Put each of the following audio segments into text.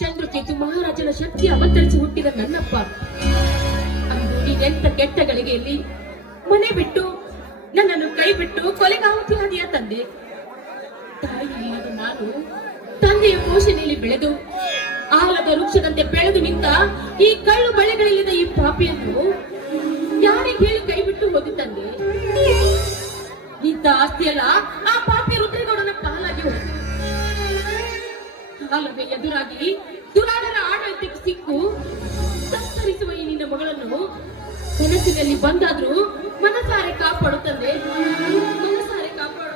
ಚಂದ್ರಕೇತು ಮಹಾರಾಜನ ಶಕ್ತಿ ಅವತರಿಸಿ ಹುಟ್ಟಿದ ನನ್ನಪ್ಪ ಅಂದು ನೀನೆಂತ ಕೆಟ್ಟ ಗಳಿಗೆಯಲ್ಲಿ ಮನೆ ಬಿಟ್ಟು ನನ್ನನ್ನು ಕೈ ಬಿಟ್ಟು ಕೊಲೆಗಾಹುತಿಯಾದಿಯ ತಂದೆ. ತಾಯಿ ಇಲ್ಲದ ನಾನು ತಂದೆಯ ಪೋಷಣೆಯಲ್ಲಿ ಬೆಳೆದು ಆಲದ ವೃಕ್ಷದಂತೆ ಬೆಳೆದು ನಿಂತ ಈ ಕಳ್ಳು ಬಳೆಗಳಿಲ್ಲದ ಈ ಪಾಪಿಯನ್ನು ಯಾರಿಗೆ ಹೇಳಿ ಕೈ ಬಿಟ್ಟು ಹೋಗಿ ತಂದೆ. ಇಂಥ ಆಸ್ತಿಯಲ್ಲ ಆ ಪಾಪಿ ರುದ್ರೇಗೌಡನ ಪಾಲಾಗಿ ಹೋಯಿತು. ಕಾಲವೇ ಎದುರಾಗಿ ದುರಾಡರ ಆಡಳಿತಕ್ಕೆ ಸಿಕ್ಕು ತತ್ತರಿಸುವ ಈ ನಿನ್ನ ಮಗಳನ್ನು ಕನಸಿನಲ್ಲಿ ಬಂದಾದ್ರೂ ಮನಸಾರೆ ಕಾಪಾಡುತ್ತದೆ. ಮನಸಾರೆ ಕಾಪಾಡು.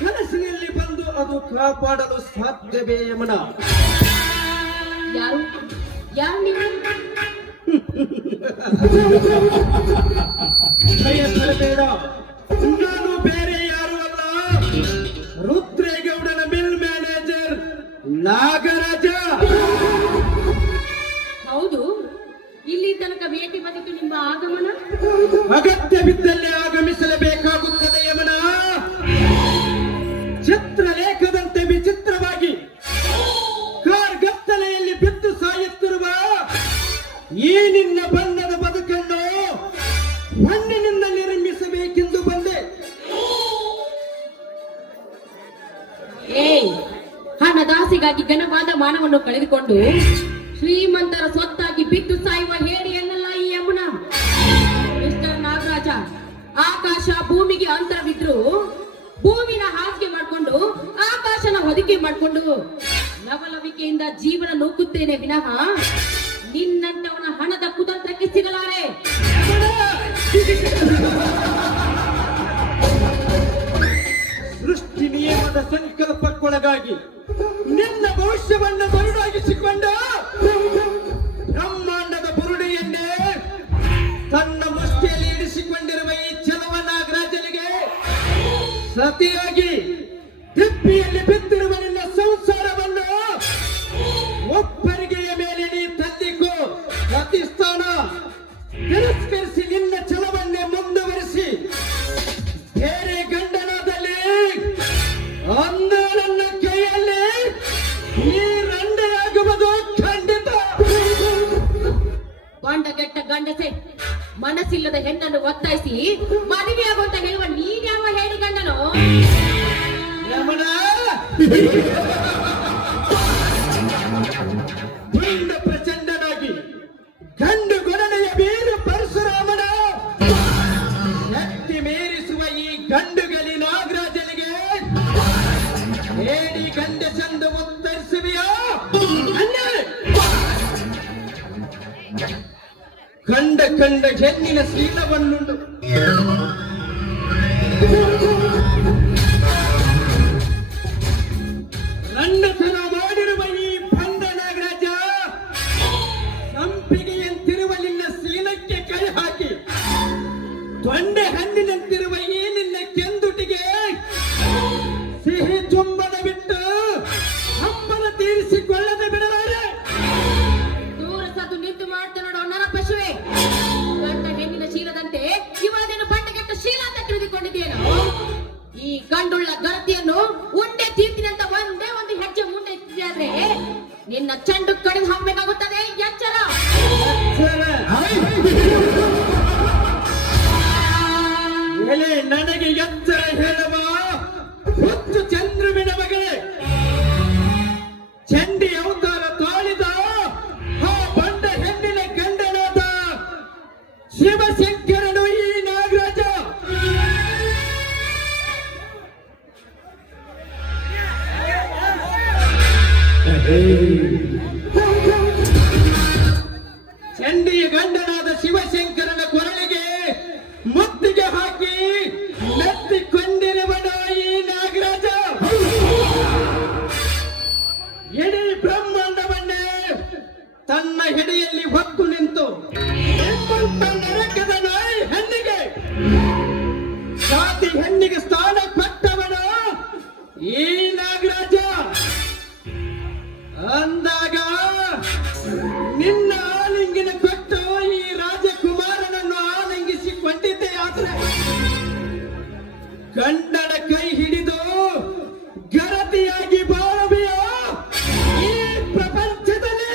ಕನಸಿನಲ್ಲಿ ಬಂದು ಅದು ಕಾಪಾಡಲು ಸಾಧ್ಯವೇ ಯಮನ? ಯಾರು ಯಾರು ನೀವು? ಭಯಪಡಬೇಡ, ನಾನು ಬೇರೆ ಯಾರು ಅಲ್ಲ, ರುದ್ರೇಗೌಡನ ಮಿಲ್ ಮ್ಯಾನೇಜರ್ ನಾಗರಾಜ. ಹೌದು, ಇಲ್ಲಿ ತನಕ ಭೇಟಿ ಬಂದಿದ್ದು ನಿಮ್ಮ ಆಗಮನ? ಅಗತ್ಯವಿದ್ದಲ್ಲಿ ಆಗಮಿಸಲೇಬೇಕಾಗುತ್ತದೆ ಯಮನ. ಚಿತ್ರಲೇಖದಂತೆ ವಿಚಿತ್ರವಾಗಿ ಕಾರ್ಗತ್ತಲೆಯಲ್ಲಿ ಬಿದ್ದು ಸಾಯುತ್ತಿರುವ ಈ ನಿನ್ನ ಬಣ್ಣದ ಬದುಕನ್ನು ಮಣ್ಣಿನಿಂದ ನಿರ್ಮಿಸಬೇಕೆಂದು ಬಂದೆ. ಹಣದಾಸೆಗಾಗಿ ಘನವಾದ ಮಾನವನ್ನು ಕಳೆದುಕೊಂಡು ಶ್ರೀಮಂತರ ಸ್ವತ್ತಾಗಿ ಬಿದ್ದು ಸಾಯುವ ಹೇಡಿಯನ್ನಲ್ಲ ಈ ಯಮುನ. ಮಿಸ್ಟರ್ ನಾಗರಾಜ, ಆಕಾಶ ಭೂಮಿಗೆ ಅಂತರವಿದ್ರು ಭೂಮಿನ ಹಾಸಿಗೆ ಮಾಡಿಕೊಂಡು ಆಕಾಶನ ಹೊದಿಕೆ ಮಾಡಿಕೊಂಡು ಲವಲವಿಕೆಯಿಂದ ಜೀವನ ನೂಕುತ್ತೇನೆ ವಿನಃ ನಿನ್ನಂತವನ ಹಣದ ಕುತಂತ್ರಕ್ಕೆ ಸಿಗಲಾರೆ. ಸೃಷ್ಟಿ ನಿಯಮದ ಸಂಕಲ್ಪಕ್ಕೊಳಗಾಗಿ ನಿನ್ನ ಭವಿಷ್ಯವನ್ನು ಬರುಡಾಗಿಸಿಕೊಂಡ ಬ್ರಹ್ಮಾಂಡದ ಬುರುಡೆಯನ್ನೇ ತನ್ನ ಮುಷ್ಟಿಯಲ್ಲಿ ಇರಿಸಿಕೊಂಡಿರುವ ಈ ಚಲವ ನಾಗರಾಜನಿಗೆ ಸತಿಯಾಗಿ ತಿಪ್ಪಿಯಲ್ಲಿ ಬಿದ್ದಿರುವ ನಿನ್ನ ಸಂಸಾರವನ್ನು ಒಬ್ಬರಿಗೆಯ ಮೇಲೆ ನೀ ತಂದಿಕೋ. ಪ್ರತಿಷ್ಠಾನ ತಿರಸ್ಕರಿಸಿ ನಿನ್ನ ಛಲವನ್ನೇ ಮುಂದುವರಿಸಿ ಬೇರೆ ಗಂಡನಾದಲ್ಲಿ ಅಂದ ನನ್ನ ಕೈಯಲ್ಲಿ ಈ ರಂಡೆಯಾಗುವುದು ಖಂಡಿತ. ಗಂಡಗೆಟ್ಟ ಗಂಡಸೆ, ಮನಸ್ಸಿಲ್ಲದ ಹೆಣ್ಣನ್ನು ಒತ್ತಾಯಿಸಿ ಮದುವೆಯಾಗುವಂತ ಹೇಳುವ ನೀನ್ಯಾವ ಹೇಳಿ ಗಂಡನು? ಯಮನ ಗುಂಡ ಪ್ರಚಂಡನಾಗಿ ಗಂಡು ಗೊಡನೆಯ ವೀರ ಪರಶುರಾಮನ ಶಕ್ತಿ ಮೀರಿಸುವ ಈ ಗಂಡುಗಲಿ ನಾಗರಾಜನಿಗೆ ಹೇಳಿ ಗಂಡಸೆಂದು ಉತ್ತರಿಸುವೆಯೋ? ಕಂಡ ಕಂಡ ಹೆಣ್ಣಿನ ಶೀಲವನ್ನುಂಡು ಗಂಡತನ ಮಾಡಿರುವ ಈ ಬಂಡ ನಾಗರಾಜ ಸಂಪಿಗೆಯಂತಿರುವ ನಿನ್ನ ಶೀಲಕ್ಕೆ ಕೈ ಹಾಕಿ ತೊಂಡೆ ಹಣ್ಣಿನಂತಿರುವ ಈ ನಿನ್ನ ಕೆಂದುಟಿಗೆ ಸಿಹಿ ಚುಂಬನ ಬಿಟ್ಟು ಹಂಬಲ ತೀರಿಸಿಕೊಳ್ಳದೆ ಬಿಡಲಾರೆ. ದೂರ ಸದ್ದು ನಿಂತು ಮಾಡ್ತಾ ನೋಡೋ ನರ ಪಶುವೆ, ಗಂಡ ಹೆಣ್ಣಿನ ಶೀಲದಂತೆ ಇವಳದೇನು ಬಂಡಗೆಟ್ಟ ಶೀಲ ಅಂತ ತಿಳಿದುಕೊಂಡಿದ್ದೇನು? ಈ ಗಂಡುಳ್ಳ ಗರತಿಯನ್ನು ಉಂಡೆ ತೀರ್ತೀನಿ ಅಂತ ಒಂದೇ ಒಂದು ಹೆಜ್ಜೆ ಮುಂದೆ ಇಟ್ಟಿದ್ರೆ ನಿನ್ನ ಚಂಡು ಕಡಿದು ಹಾಕಬೇಕಾಗುತ್ತದೆ. ಎಚ್ಚರ! ಎಲೆ ನನಗೆ ಎಚ್ಚರ ಹೇಳುವ ಹುಚ್ಚು ಚಂದ್ರಮಿನ ಮಗಳೇ, ಚಂಡಿ ಅವತಾರ ತಾಳಿದ ಆ ಬಂಡ ಹೆಣ್ಣಿನ ಗಂಡನಾದ ಶಿವಶಂಕರನು ಈ ನಾಗರಾಜ. ತನ್ನ ಹೆಡೆಯಲ್ಲಿ ಹೊತ್ತು ನಿಂತು ನಿಮ್ಮಂತ ನರಕದ ನಾಯಿ ಹೆಣ್ಣಿಗೆ ಜಾತಿ ಹೆಣ್ಣಿಗೆ ಸ್ಥಾನ ಕೊಟ್ಟವನ ಈ ನಾಗರಾಜ ಅಂದಾಗ ನಿನ್ನ ಆಲಿಂಗಿನ ಕೊಟ್ಟು ಈ ರಾಜಕುಮಾರನನ್ನು ಆಲಿಂಗಿಸಿಕೊಂಡಿದ್ದೆ. ಆದ್ರೆ ಗಂಡನ ಕೈ ಹಿಡಿದು ಗರತಿಯಾಗಿ ಬಾಳುವೆಯೋ ಈ ಪ್ರಪಂಚದಲ್ಲಿ?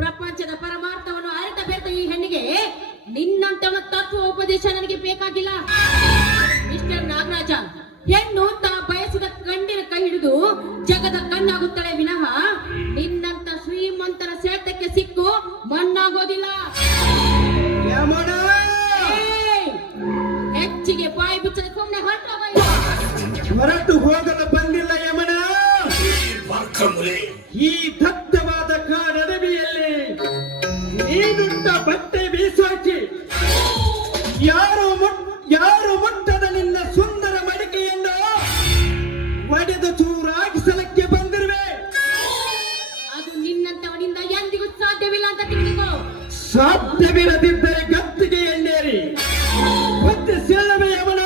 ಪ್ರಪಂಚದ ಪರಮಾರ್ಥವನ್ನು ಅರಿತ ಬೇಡ ಈ ಹೆಣ್ಣಿಗೆ ನಿನ್ನಂತವನ ತತ್ವ ಉಪದೇಶ ನನಗೆ ಬೇಕಾಗಿಲ್ಲ. ಮಿಸ್ಟರ್ ನಾಗರಾಜ, ಹೆಣ್ಣು ತಾ ಬಯಸಿದ ಗಂಡಿನ ಕೈ ಹಿಡಿದು ಜಗದ ಕಣ್ಣಾಗುತ್ತಾಳೆ ವಿನಃ ನಿನ್ನಂತ ಶ್ರೀಮಂತರ ಸೆಳೆತಕ್ಕೆ ಸಿಕ್ಕು ಮಣ್ಣಾಗೋದಿಲ್ಲ. ಯಮನ ಹೆಚ್ಚಿಗೆ ಬಾಯಿ ಬಿಚ್ಚದೆ ಸುಮ್ಮನೆ ಹೊರಟು ಹೋಗಲು ಬಂದಿಲ್ಲ ಯಮನ. ಈ ದತ್ತವಾದ ಕಾಡಡವಿಯಲ್ಲಿ ನೀನುಂಟ ಬಟ್ಟೆ ಬೀಸಾಕಿ ಯಾರು ಮುಟ್ಟದ ನಿನ್ನ ಸುಂದರ ಮಡಿಕೆಯನ್ನು ಒಡೆದು ಚೂರಾಗಿಸಲಕ್ಕೆ ಬಂದಿರುವೆ. ಅದು ನಿನ್ನಂತವನಿಂದ ಎಂದಿಗೂ ಸಾಧ್ಯವಿಲ್ಲ ಅಂತ ತಿಳಿದುಕೋ. ಸಾಧ್ಯವಿರದಿದ್ದರೆ ಗತ್ತಿಗೆ ಎಣ್ಣೇರಿ ಮತ್ತೆ ಸೆಲ್ಲವೆ ಯಮನ.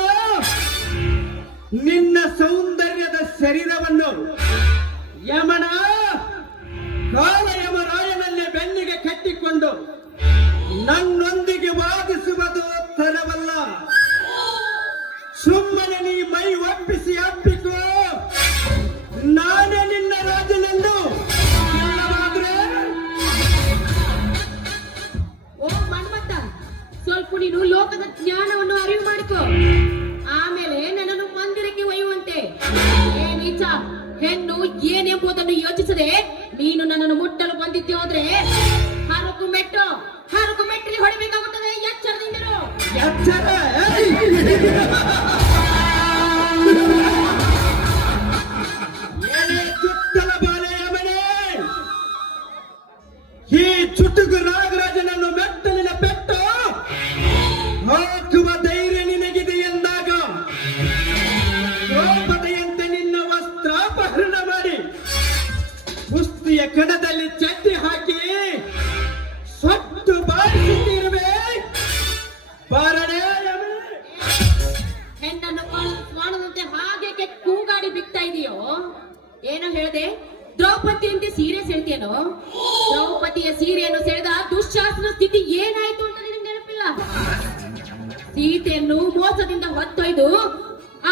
ನಿನ್ನ ಸೌಂದರ್ಯದ ಶರೀರವನ್ನು ಯಮನ ಕಾಲ ಯಮರಾಯನಲ್ಲಿ ಬೆನ್ನಿಗೆ ಕಟ್ಟಿಕೊಂಡು ನನ್ನೊಂದಿಗೆ ವಾದಿಸುವುದು ತರವಲ್ಲ. ಸುಮ್ಮನೆ ನೀ ಮೈ ಒಪ್ಪಿಸಿ ಅಪ್ಪಿಕೋ, ನಾನೇ ನಿನ್ನ ರಾಜನನ್ನು. ಇಲ್ಲವಾದ್ರೆ ಓ ಮನ್ಮತ್ತ, ಸ್ವಲ್ಪ ನೀನು ಲೋಕದ ಜ್ಞಾನವನ್ನು ಅರಿವು ಮಾಡಿಕೋ, ಆಮೇಲೆ ನನ್ನನ್ನು ಮಂದಿರಕ್ಕೆ ಒಯ್ಯುವಂತೆ. ಏ ನೀಚ, ಹೆಣ್ಣು ಏನೆಂಬುದನ್ನು ಯೋಚಿಸದೆ ನೀನು ನನ್ನನ್ನು ಮುಟ್ಟಲು ಬಂದಿದ್ದೆ ಹೋದ್ರೆ ಹರಕು ಮೆಟ್ಟಲಿ ಹೊಡಿಬೇಕಾಗುತ್ತದೆ. ಎಚ್ಚರದಿಂದಿರು. ಎಚ್ಚರ. ಚುಟ್ಟಲ ಬಾಲೆ ಯಮನೆ, ಈ ಚುಟುಕು ನಾಗರಾಜನನ್ನು ಮೆಟ್ಟಲಿನ ಪೆಟ್ಟು ಹಾಕುವ ಧೈರ್ಯ ನಿನಗಿದೆ ಎಂದಾಗ ದ್ರೌಪದಿಯಂತೆ ನಿನ್ನ ವಸ್ತ್ರಾಪಹರಣ ಮಾಡಿ ಕುಸ್ತಿಯ ಕಣದಲ್ಲಿ ಚಟ್ಟಿ ಹಾಕಿ ಸೊಟ್ಟು ಬಾರಿಸುತ್ತಿರುವೆ. ಬಾರಡೆ ಯಮನೆ. ಹೆಣ್ಣನ್ನು ಕಾಣದಂತೆ ಹಾಗೆ ಕೂಗಾಡಿ ಬಿಡ್ತಾ ಇದೆಯೋ ಏನೋ ಹೇಳ್ದೆ? ದ್ರೌಪದಿಯಂತೆ ಸೀರೆ ಸೆಳ್ತೇನೋ? ದ್ರೌಪದಿಯ ಸೀರೆಯನ್ನು ಸೆಳೆದ ದುಶ್ಯಾಸನ ಸ್ಥಿತಿ ಏನಾಯ್ತು ಅಂತ ನಿನಗೆ ನೆನಪಿಲ್ಲ? ಸೀತೆಯನ್ನು ಮೋಸದಿಂದ ಹೊತ್ತೊಯ್ದು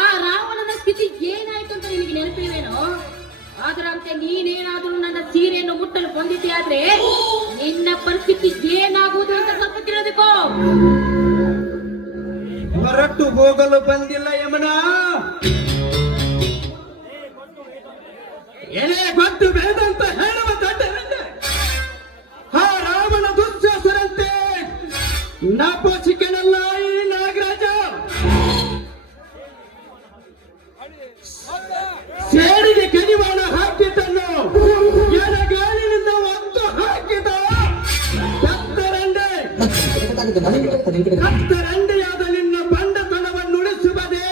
ಆ ರಾವಣನ ಸ್ಥಿತಿ ಏನಾಯ್ತು ಅಂತ ನಿನಗೆ ನೆನಪಿಲ್ವೇನೋ? ಅದರಂತೆ ನೀನೇನಾದ್ರೂ ನನ್ನ ಸೀರೆಯನ್ನು ಮುಟ್ಟಲು ಬಂದಿದ್ದೆ ಆದ್ರೆ ನಿನ್ನ ಪರಿಸ್ಥಿತಿ ಏನಾಗುವುದು ಅಂತ ಸ್ವಲ್ಪ ತಿಳಿದುಕೋ. ಹೊರಟು ಹೋಗಲು ಬಂದಿಲ್ಲ ಯಮನ. ಎಲೆ ಗೊತ್ತು ಬೇದಂತ ಹೇಳುವ ದಡ್ಡರಂತೆ ಆ ರಾವಣ ದುಶ್ಯಾಸನಂತೆ ನಾಪೋಚಿಕನಲ್ಲ ಈ ನಾಗರಾಜ. ಸೇಡಿಗೆ ಕಡಿವಾಣ ಹಾಕಿದ್ದನ್ನು ಎಡಗಾಲಿನಿಂದ ಒತ್ತು ಹಾಕಿದ ಕತ್ತರಂಡೆಯಾದ ನಿನ್ನ ಬಂಡತನವನ್ನು ಉಳಿಸುವುದೇ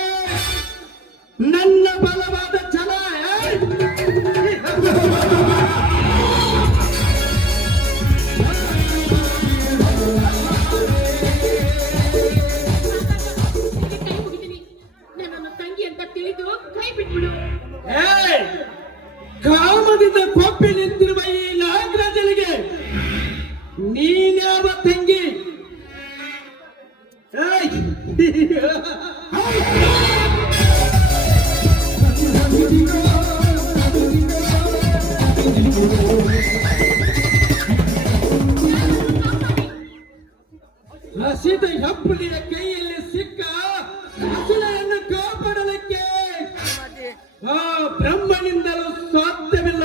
ನನ್ನ ಬಲವಾದ ಛಲ. ಕೈ ಮುಗಿತೀನಿ, ನನ್ನನ್ನು ತಂಗಿ ಅಂತ ತಿಳಿದು ಕೈ ಬಿಟ್ಬಿಡು. ಕಾಮದಿಂದ ಕೊಪ್ಪಿ ನಿಂತಿರುವ ಈ ನಾಗರಾಜನಿಗೆ ನೀನ್ಯಾವ ತಂಗಿ? ಹಸಿದ ಹೆಪ್ಪುಲಿಯ ಕೈಯಲ್ಲಿ ಸಿಕ್ಕ ಹಸುಳೆಯನ್ನು ಕಾಪಾಡಲಿಕ್ಕೆ ಆ ಬ್ರಹ್ಮನಿಂದಲೂ ಸಾಧ್ಯವಿಲ್ಲ.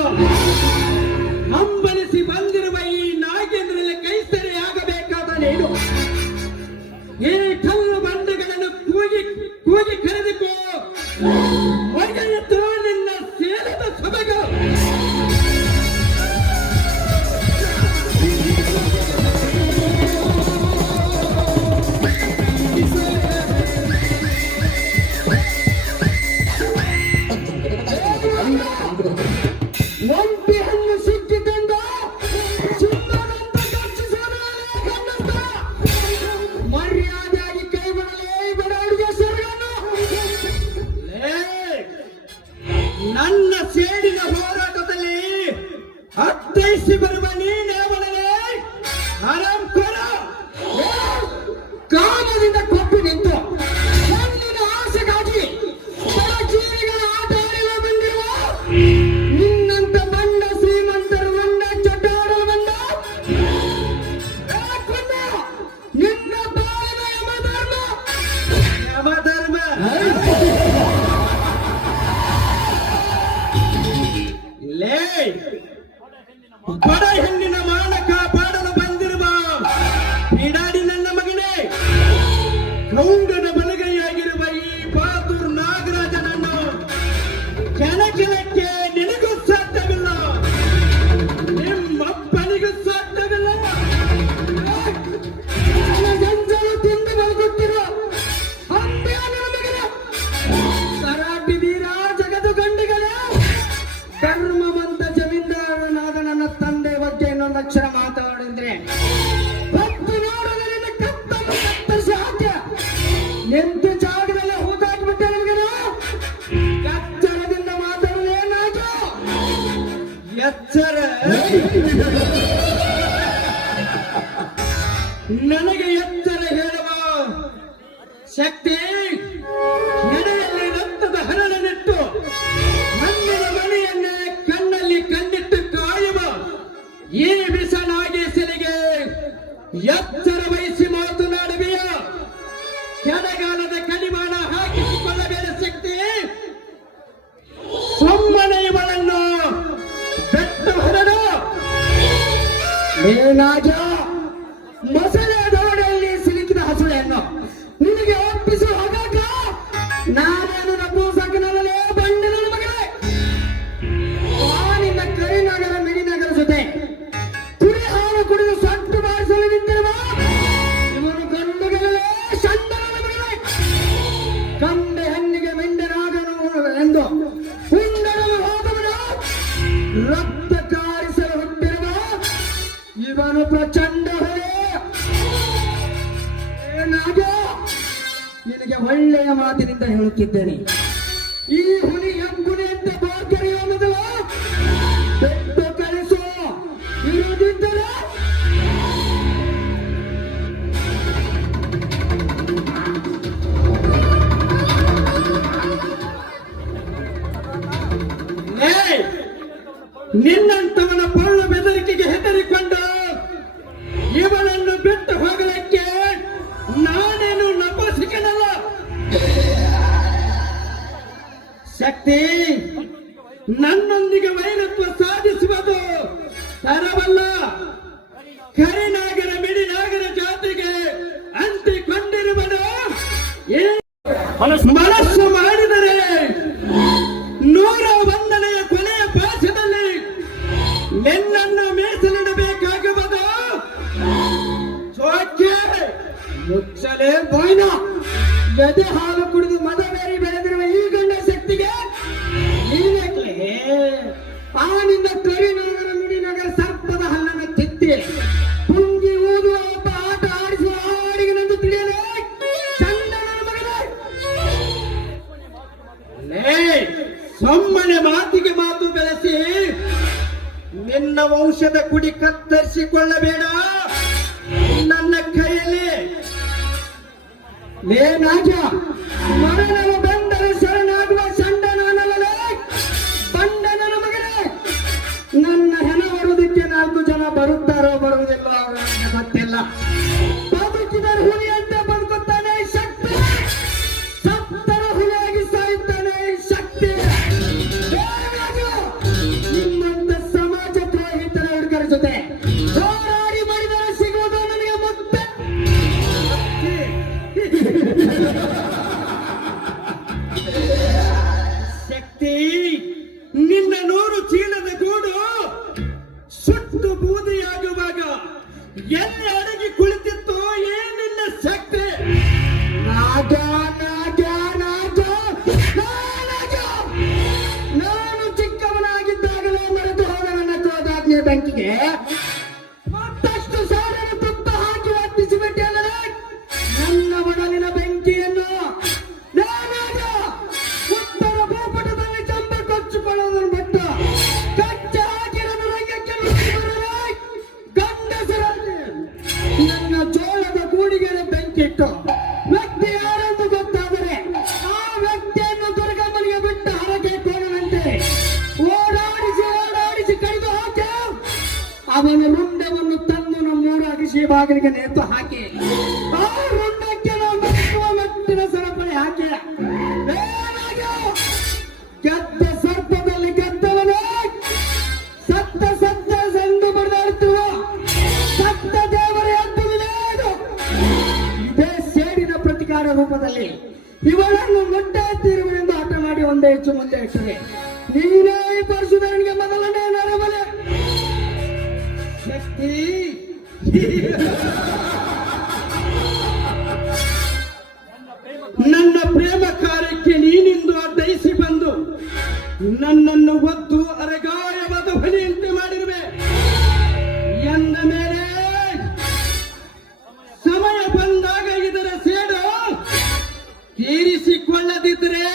ಹಂಬಲಿಸಿ ಬಂದಿರುವ ಈ ನಾಗೇಂದ್ರನ ಕೈ ಸರಿಯಾಗಬೇಕಾದ ನೀನು ಈ ಕಲ್ಲು ಬಂಡೆಗಳನ್ನು ಕೂಗಿ ಕರೆದುಕೋ. ಒಗೆಯಿತು ನಿನ್ನ ಸೇಲದ ಸೊಬಗು. ಅತ್ತೈಸಿ ಬರುವ ನೀನೇ ಒಳಗೆ ಆರಾಮ್ ಕೊರ ಕಾಮದಿಂದ ಕೊಪ್ಪಿ ನಿಂತು ಹೆಣ್ಣಿನ ಆಸೆಗಾಗಿ ಜೀವಿಗಳ ಆಟ ಆಡಲು ಬಂದಿರುವ ನಿನ್ನಂತ ಬಂಡ ಶ್ರೀಮಂತರು ಬಂಡ ಚಟಾಡಲು ಬಂದ ನಿನ್ನ ಬಾಳಿನ ಯಮಧರ್ಮ ಲೇ ಬಡ ಹೆಣ್ಣಿನ ಮಾನ ಕಾಪಾಡಲು ಬಂದಿರುವ ಈಡಾಡಿ ನನ್ನ ಮಗನೇ ಗೌಂಡನ ಬಲಗೈಯಾಗಿರುವ ಈ ಬಹದ್ದೂರ್ ನಾಗರಾಜನನ್ನು ಕೆಳಕ್ಕೆ ನಿನಗೂ ಸಾಧ್ಯವಿಲ್ಲ ನಿಮ್ಮಪ್ಪನಿಗೂ ಸಾಧ್ಯವಿಲ್ಲ ಜನಗಂಜಲು ತಿಂದು ಬದುಕುತ್ತಿರುವ ಕರಾಟಿ ವೀರ ಜಗದು ಗಂಡಿಗಳ ಧರ್ಮವಂತ ಜಮೀನ್ದಾರನಾದ ನನ್ನ ತಂದೆ ಬಗ್ಗೆ ಇನ್ನೊಂದು ಅಕ್ಷರ ಮಾತಾಡಿದ್ರೆ ಭಕ್ತಿ ನೋಡೋದ್ರಿಂದ ಕತ್ತನ್ನು ಕತ್ತರಿಸಿ ಹಾಕ್ಯ ಎಂತ ಜಾಗದಲ್ಲಿ ಹೂತಾಕ್ಬಿಟ್ಟೆ ನಮಗೇನು ಎಚ್ಚರದಿಂದ ಮಾತಾಡಲೇನಾಗ ಎಚ್ಚರ ನನಗೆ ಎಚ್ಚರ ಹೇಳುವ ಶಕ್ತಿ ಎಡೆಯಲ್ಲಿ ರಕ್ತದ ಹರಳನಿಟ್ಟು ಮಣ್ಣಿನ ಮನೆಯನ್ನೇ ಕಣ್ಣಲ್ಲಿ ಕಣ್ಣಿಟ್ಟು ಕಾಯುವ ಈ ಬಿಸನಾಗೇಸಲಿಗೆ ಎಚ್ಚರ ವಹಿಸಿ ಮಾತನಾಡುವೆಯ ಕೆಳಗಾಲದ ಕಡಿವಾಣ ಹಾಕಿಸಿಕೊಳ್ಳಬೇಡ ಶಕ್ತಿ ಸುಮ್ಮನೆ ಇವಳನ್ನು ಬೆಟ್ಟು ಹೊರಡು ಏನಾಗ ಮೊಸಳೆ ದೌಡೆಯಲ್ಲಿ ಸಿಲುಕಿದ ಹಸುಳೆಯನ್ನು ನಿನಗೆ ಒಪ್ಪಿಸಿ ಹೋಗಾಕ ನಾನೇನು ನಪುಂಸಕನಲ್ಲೇ ಬಂಡಿನ ಮಗಳೇ ನಿನ್ನ ಕರಿನಗರ ಮಿಡಿನಗರ ಜೊತೆ ಕುರಿ ಹಾಲು ಕುಡಿದು ಸೊಟ್ಟು ಬಾರಿಸಲು ನಿಂತಿರುವ ಇವನು ಗಂಡುಗಳೇ ಚಂದನ ಮಗಳೇ ಕಂಡ ಹೆಣ್ಣಿಗೆ ಮೆಂಡನಾಗನು ಎಂದು ಹುಂಡರಲು ಹೋದವನ ರಕ್ತ ಕಾರಿಸಲು ಹುಟ್ಟಿರುವ ಇವನು ಪ್ರಚಂಡ ಹೊರೆ ನಿನಗೆ ಒಳ್ಳೆಯ ಮಾತಿನಿಂದ ಹೇಳುತ್ತಿದ್ದೇನೆ ಈ ಹುಲಿ ಹೆಂಗುನಿ ಅಂತ ಬಾಕರಿಯೋದವ ಬೆಟ್ಟು ಕಳಿಸು ಇರುವುದಿದ್ದರೆ ನಿನ್ನಂತವನ ಪೊಳ್ಳು ಬೆದರಿಕೆಗೆ ಹೆದರಿಕೊಂಡು ಇವನನ್ನು ಬಿಟ್ಟು ಹೋಗಲಿಕ್ಕೆ ನಾನೇನು ನಪಸಿಕನಲ್ಲ ಶಕ್ತಿ ನನ್ನೊಂದಿಗೆ ವೈರತ್ವ ಸಾಧಿಸುವುದು ತರವಲ್ಲ ಕರಿನಾಗರ ಮಿಡಿನಾಗರ ಜಾತಿಗೆ ಅಂಟಿಕೊಂಡಿರುವನು ಮನಸ್ಸು ಮಾಡಿದರೆ 101ನೆಯ ಕೊನೆಯ ಪಾಠದಲ್ಲಿ ನಿನ್ನನ್ನು ಮೀಸಲಿಡಬೇಕಾಗುವುದು ಮುಚ್ಚಲೇ ಬಾಯ್ನ ಎದೆ ಹಾಲು ಕುಡಿದು ಮದ ಬೇರಿ ಬೆಳೆದಿರುವ ಈ ಗಂಡ ಶಕ್ತಿಗೆ ನೀನೇಕ್ಲೆ ಆ ನಿನ್ನ ಕರಿನಗರ ಮಿಡಿನಗರ ಸರ್ಪದ ಹಲ್ಲನ್ನು ಕಿತ್ತಿ ಪುಂಗಿ ಊದುವ ಒಬ್ಬ ಆಟ ಆಡಿಸುವ ಹಾಡಿಗೆನೆಂದು ತಿಳಿಯಲೇ ಚಂದನ ಮಗನೇ ಸುಮ್ಮನೆ ಮಾತಿಗೆ ಮಾತು ಬೆಳೆಸಿ ನಿನ್ನ ವಂಶದ ಕುಡಿ ಕತ್ತರಿಸಿಕೊಳ್ಳಬೇಡ ನನ್ನ ಕೈಯಲ್ಲಿ ನಾಜ ಮರಣವು ಬಂದರೆ ಶರಣಾಗುವ ಚಂಡ ನಾನಲ್ಲೇ ಬಂಡನ ಮಗನೇ ನನ್ನ ಹೆಣ ಬರುವುದಕ್ಕೆ 4 ಜನ ಬರುತ್ತಾರೋ ಬರುವುದಿಲ್ಲ ನನಗೆ ಗೊತ್ತಿಲ್ಲ ಬದುಕಿದರೆ ಹುಲಿಯಂತೆ ಬದುಕುತ್ತಾನೆ ಶಕ್ತಿ ಸತ್ತರ ಹುಲಿಯಾಗಿ ಸಾಯುತ್ತಾನೆ ಶಕ್ತಿ ನಿಮ್ಮಂತ ಸಮಾಜ ದ್ರೋಹಿತರ ಹುಡುಗರ ಜೊತೆ ಹೋರಾಡಿ ಮಾಡಿದರೆ ಸಿಗುವುದು ನನಗೆ ಮತ್ತೆ ಶಕ್ತಿ ನಿನ್ನ 100 ಚೀಲದ ಗೂಡು ಸುಟ್ಟು ಬೂದಿಯಾಗುವಾಗ ಎಲ್ಲಿ ಅಡಗಿ ಕುಳಿತಿತ್ತು ಏನಿಲ್ಲ ಶಕ್ತಿ ನಾಗ ನಾಗ ನಾಗ ನಾಗ ನಾನು ಚಿಕ್ಕವನಾಗಿದ್ದಾಗಲೇ ಮರೆತು ಹೋದ ನನ್ನ ಕ್ರೋಧಾಗ್ನಿಯ ಬೆಂಕಿಗೆ ಮತ್ತಷ್ಟು ಸಾವಿರ ತುಪ್ಪ ಹಾಕಿ ವರ್ತಿಸಿಬಿಟ್ಟೆ ನನ್ನ ಒಡಲಿನ ಬೆಂಕಿಯನ್ನು ನಾನಾಗ ಉತ್ತರ ಭೂಪಟದಲ್ಲಿ ಚಂಬ ಕೊಚ್ಚಿಕೊಳ್ಳೋದನ್ನು ಬಿಟ್ಟು ಕಚ್ಚ ಹಾಕಿರೋದು ರಂಗಕ್ಕೆ ಬಿಟ್ಟು ವ್ಯಕ್ತಿ ಯಾರೆಂದು ಗೊತ್ತಾದರೆ ಆ ವ್ಯಕ್ತಿಯನ್ನು ದುರ್ಗಮ್ಮನಿಗೆ ಬಿಟ್ಟು ಹೊರಗೆ ಕೋಣದಂತೆ ಓಡಾಡಿಸಿ ಕಡಿದು ಹಾಕಿ ಅವನ ರುಂಡವನ್ನು ತಂದು ನಮ್ಮೂರ ಅಗಿಸಿ ಬಾಗಿಲಿಗೆ ನೇತು ಹಾಕಿ ಆ ರುಂಡಕ್ಕೆ ನಾವು ಮಟ್ಟಿನ ಸರಪಳಿ ಹಾಕಿ ಗೆದ್ದ ಸರ್ಪದಲ್ಲಿ ಗೆದ್ದವನೇ ಸತ್ತ ಎಂದು ಬಡದಾಡುತ್ತಿರುವ ಸತ್ತ ದೇವರ ಎದ್ದುವುದು ಇದೇ ಸೇಡಿನ ಪ್ರತಿಕಾರ ರೂಪದಲ್ಲಿ ಇವಳನ್ನು ಮೊಟ್ಟೆ ತೀರುವೆಂದು ಹಠ ಮಾಡಿ ಒಂದೇ ಹೆಚ್ಚು ಮುಂದೆ ಇಟ್ಟರೆ ನೀನೇ ಈ ಪರಶುಧರನಿಗೆ ಮೊದಲನೇ ನರಬಲೆ ಶಕ್ತಿ. ನನ್ನ ಪ್ರೇಮ ಕಾರ್ಯಕ್ಕೆ ನೀನಿಂದು ಅಡ್ಡಯಿಸಿ ಬಂದು ನನ್ನನ್ನು ಒದ್ದು ಅರಗಾಯವಾದ ಹೊಲಿಯಂತೆ ಮಾಡಿರುವೆ ಎಂದ ಮೇಲೆ ಸಮಯ ಬಂದಾಗ ಇದರ ಸೇಡು ತೀರಿಸಿಕೊಳ್ಳದಿದ್ದರೆ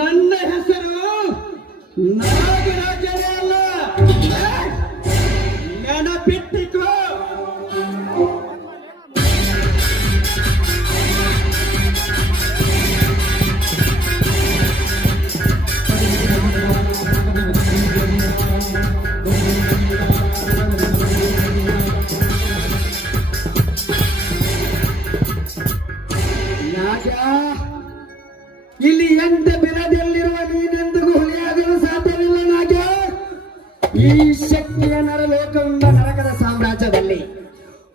ನನ್ನ ಹೆಸರು ನಾಗರಾಜನೇ ಅಲ್ಲ. ನೆನಪಿಟ್ಟಿಕೋ. ಇಲ್ಲಿ ಎಂತ ಬಿರದಲ್ಲಿರುವ ನೀನೆಂದಿಗೂ ಹುಲಿಯಾಗಲು ಸಾಧ್ಯವಿಲ್ಲ ನಾಗ. ಈ ಶಕ್ತಿಯ ನರಲೋಕವೆಂಬ ನರಕದ ಸಾಮ್ರಾಜ್ಯದಲ್ಲಿ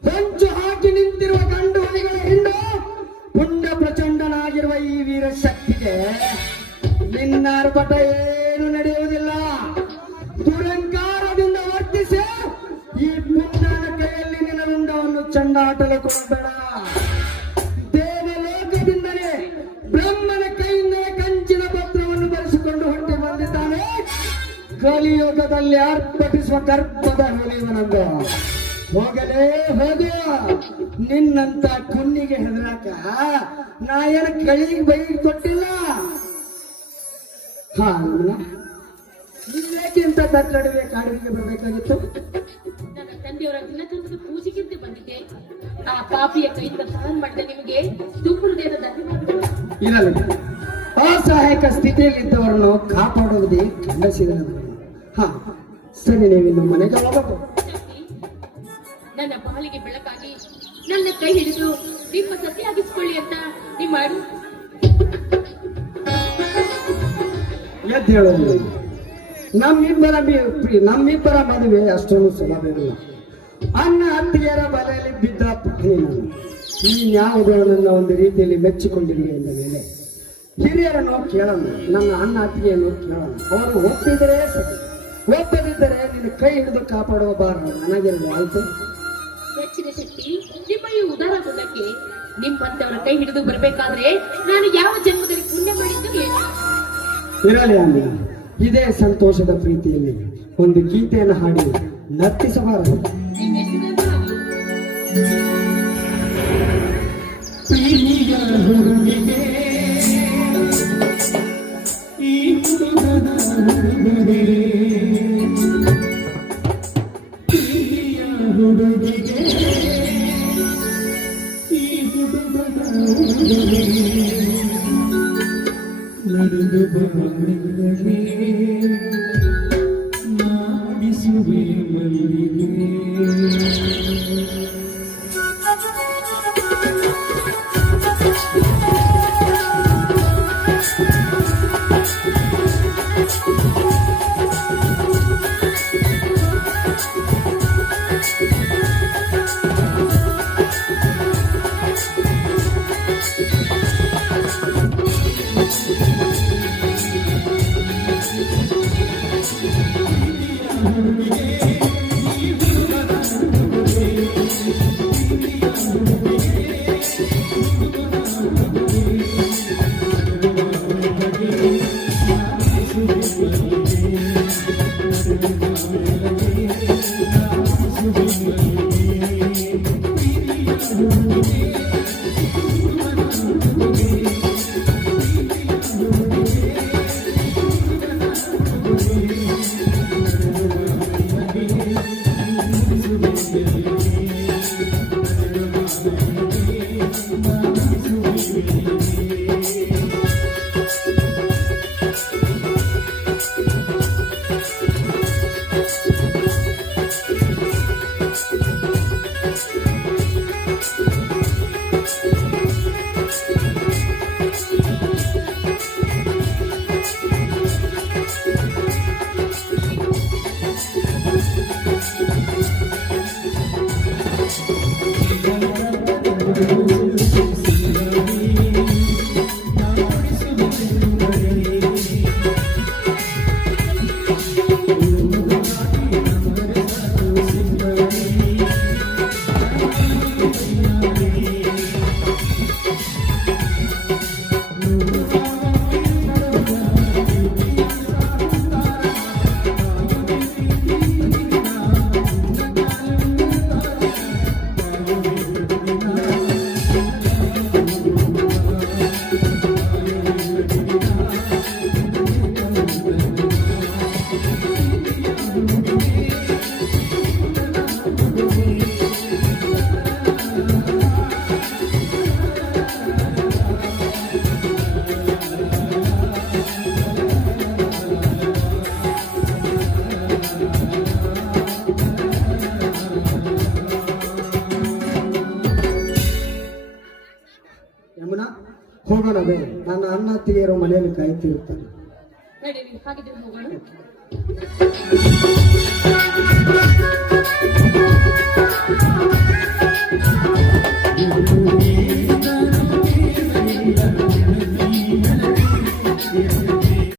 ಹೊಂಚು ಹಾಕಿ ನಿಂತಿರುವ ಗಂಡು ಹುಲಿಗಳ ಹಿಂಡು ಪುಂಡ ಪ್ರಚಂಡನಾಗಿರುವ ಈ ವೀರ ಶಕ್ತಿಗೆ ನಿನ್ನ ಅರ್ಪಟ ಏನು ನಡೆಯುವುದಿಲ್ಲ. ದುರಂಕಾರದಿಂದ ವರ್ತಿಸಿ ಈ ಪುಂಡನ ಕೈಯಲ್ಲಿ ನಿನ್ನ ರುಂಡವನ್ನು ಚಂಡಾಟಲು ಕೊಡಬೇಡ. ದೇವಲೋಕದಿಂದಲೇ ಬ್ರಹ್ಮನ ಕೈಯಿಂದ ಕಂಚಿನ ಪತ್ರವನ್ನು ಬರೆಸಿಕೊಂಡು ಹೊರಟು ಬಂದಿದ್ದಾನೆ. ಕಲಿಯುಗದಲ್ಲಿ ಅರ್ಪಟಿಸುವ ಗರ್ಭದ ಹುಲಿಯವನಂದು ಹೋಗಲೇ ಹೋಗು. ನಿನ್ನಂತ ಕುನ್ನಿಗೆ ಹೆದರಾಕ ನಾ ಏನು ಕಳಿಗೆ ಬೈಗೆ ಕೊಟ್ಟಿಲ್ಲ. ಹಾ ಇಲ್ಲಕ್ಕಿಂತ ತಟ್ಟಡುವೆ ಕಾಡಿಗೆ ಬರಬೇಕಾಗಿತ್ತು. ನನ್ನ ತಂದೆಯವರ ದಿನಕರ್ಮದ ಪೂಜೆಗಿಂತ ಬಂದಿದ್ದೆ. ಆ ಪಾಪಿಯ ಕೈಯಿಂದ ಸಹನ್ ಮಾಡಿದ ನಿಮಗೆ ತುಂಬುವುದೇನ ಧನ್ಯವಾದಗಳು. ಇರಲಿ, ಅಸಹಾಯಕ ಸ್ಥಿತಿಯಲ್ಲಿದ್ದವರನ್ನು ಕಾಪಾಡುವುದೇ ಗಂಡಸಿದ. ಹಾ ಸರಿ, ನೀವಿನ್ನು ಮನೆಗೆ ಹೋಗಬೇಕು. ನನ್ನ ಬಾಳಿಗೆ ಬೆಳಕಾಗಿ ನನ್ನ ಕೈ ಹಿಡಿದು ನಿಮ್ಮ ಸತಿಯಾಗಿಸಿಕೊಳ್ಳಿ ಅಂತ ನೀವು ಮಾಡಿ ಎದ್ದು ಹೇಳೋದು. ನಮ್ಮಿಬ್ಬರ ಮದುವೆ ಅಷ್ಟೊಂದು ಸುಲಭವಿಲ್ಲ. ಅನ್ನ ಅತ್ತಿಗೆಯರ ಬಲೆಯಲ್ಲಿ ಬಿದ್ದ ಪತ್ನಿ ನಾನು. ಈ ನ್ಯಾಯಗಳನ್ನು ಒಂದು ರೀತಿಯಲ್ಲಿ ಮೆಚ್ಚಿಕೊಂಡಿರುವೆ ಎಂದ ಮೇಲೆ ಹಿರಿಯರನ್ನು ಕೇಳೋಣ, ನನ್ನ ಅಣ್ಣ ಅತ್ತಿಗೆಯನ್ನು ಕೇಳೋಣ. ಅವರು ಒಪ್ಪಿದರೆ ಸರಿ, ಒಪ್ಪದಿದ್ದರೆ ನಿನ್ನ ಕೈ ಹಿಡಿದು ಕಾಪಾಡುವ ಭಾರ ನನಗಿರಲು ಆಯ್ತು. ಹೆಚ್ಚಿನ ಶಕ್ತಿ ನಿಮ್ಮ ಈ ಉದಾರ ಗುಣಕ್ಕೆ ನಿಮ್ಮಂತವರ ಕೈ ಹಿಡಿದು ಬರಬೇಕಾದ್ರೆ ನಾನು ಯಾವ ಜನ್ಮದಲ್ಲಿ ಪುಣ್ಯ ಮಾಡಿದ್ದು ಏನು? ಇರಲಿ ಅಮ್ಮ, ಇದೇ ಸಂತೋಷದ ಪ್ರೀತಿಯಲ್ಲಿ ಒಂದು ಗೀತೆಯನ್ನು ಹಾಡಿ ನರ್ತಿಸಬಾರದು. ನಿಮ್ಮ ಹೆಸರೇನು ಆಗಲಿ. ಪ್ರೀತಿಯ ಹುಡುಗಿಗೆ ಈ ಹುಡುಗನ ಹುಡುಗರೇ, ಪ್ರೀತಿಯ ಹುಡುಗಿಗೆ ಈ ಹುಡುಗನ ಹುಡುಗರೇ, ನಡೆದು ಬಂದರೆ ನಾಡಿಸುವೆ ಮಲ್ಲಿಗೆ. ಯಮುನಾ ಹೋಗೋಣವೇ. ನನ್ನ ಅಣ್ಣ ಅತ್ತಿಗೆಯರು ಮನೆಯಲ್ಲಿ ಕಾಯ್ತಿರುತ್ತಾರೆ. ನಡೀರಿ, ಹಾಗಿದ್ರೆ ಹೋಗೋಣ.